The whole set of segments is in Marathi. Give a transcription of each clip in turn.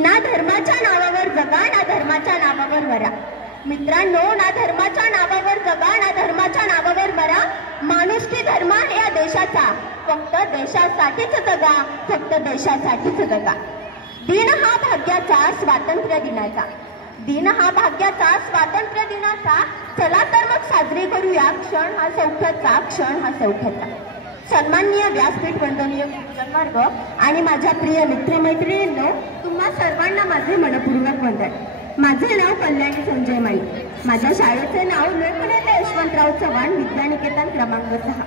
ना धर्माच्या नावावर जगा, ना धर्माच्या नावावर मरा. मित्रांनो, ना धर्माच्या नावावर जगा, ना धर्माच्या नावावर मरा. माणुसकी धर्म या देशाचा, फक्त देशासाठीच जगा, फक्त देशासाठीच जगा. दिन हा भाग्याचा, स्वातंत्र्य दिनाचा. दिन हा भाग्याचा, स्वातंत्र्य दिनाचा. चला तर मग साजरी करूया क्षण हा सौख्याचा, क्षण हा सौख्याचा. सन्माननीय व्यासपीठ, वंदनीय गुरुजनवर्ग आणि माझ्या प्रिय मित्रमैत्रिणींनो, तुम्हा सर्वांना माझे मनपूर्वक वंदन. माझे नाव कल्याणी संजय माळी. माझ्या शाळेचे नाव लोकनेते यशवंतराव चव्हाण विद्यानिकेतन क्रमांक 6.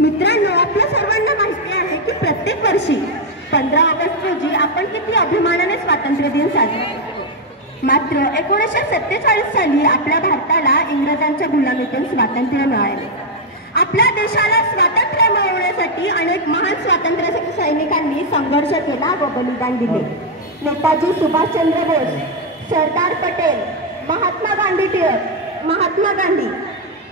मित्रांनो, आपल्या सर्वांना माहिती आहे की प्रत्येक वर्षी 15 ऑगस्ट रोजी आपण किती अभिमानाने स्वातंत्र्य दिन साजरा करतो. मात्र 1947 साली आपल्या भारताला इंग्रजांच्या गुलामीतून स्वातंत्र्य मिळाले. आपल्या देशाला स्वातंत्र्य मिळवण्यासाठी अनेक महान स्वातंत्र्य सैनिकांनी संघर्ष केला व बलिदान दिले. नेताजी सुभाषचंद्र बोस, सरदार पटेल, महात्मा गांधी,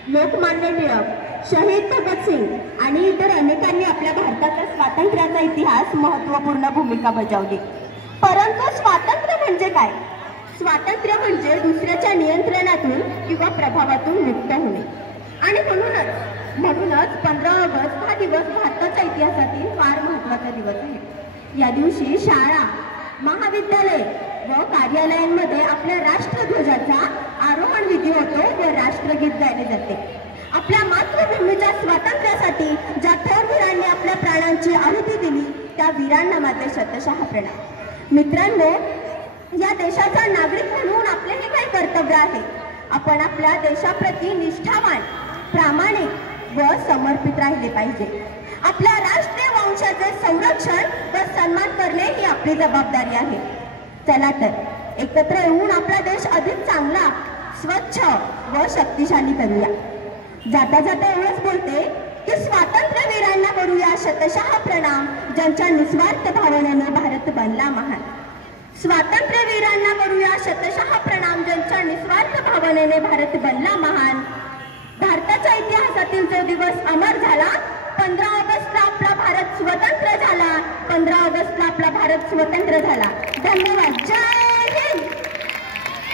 लोकमान्य टिळक, शहीद भगतसिंग आणि इतर अनेकांनी आपल्या भारताच्या स्वातंत्र्याचा इतिहास महत्त्वपूर्ण भूमिका बजावली. परंतु स्वातंत्र्य म्हणजे काय? स्वातंत्र्य म्हणजे दुसऱ्याच्या नियंत्रणातून किंवा प्रभावातून मुक्त होणे. आणि म्हणूनच 15 ऑगस्ट हा दिवस भारताच्या इतिहासातील फार महत्त्वाचा दिवस आहे. या दिवशी शाळा, महाविद्यालय व कार्यालयांमध्ये आपल्या राष्ट्रध्वजाचा आरोहण विधी होतो व राष्ट्रगीत गायले जाते. आपल्या मातृभूमीच्या स्वातंत्र्यासाठी ज्या थोर वीरांनी आपल्या प्राणांची आहुती दिली त्या वीरांना माझे शतशः प्रणाम. मित्रांनो, या देशाचा नागरिक म्हणून आपले हे काही कर्तव्य आहे. आपण आपल्या देशाप्रती निष्ठावान, प्रामाणिक व समर्पित राहिले पाहिजे. आपल्या राष्ट्रीय वंशाचे संरक्षण व सन्मान करणे ही आपली जबाबदारी आहे. चला तर एकत्र येऊन आपला देश अधिक चांगला, स्वच्छ व शक्तिशाली करूया. जाता जाता एवढंच बोलते की स्वातंत्र्य वीरांना करूया शतशः प्रणाम, ज्यांच्या निस्वार्थ भावनेने भारत बनला महान. स्वातंत्र्य वीरांना करूया शतशः प्रणाम, ज्यांच्या निस्वार्थ भावनेने भारत बनला महान. भारताच्या इतिहासातील जो दिवस अमर झाला, 15 ऑगस्टला आपला भारत स्वतंत्र झाला. 15 ऑगस्टला आपला भारत स्वतंत्र झाला. धन्यवाद. जय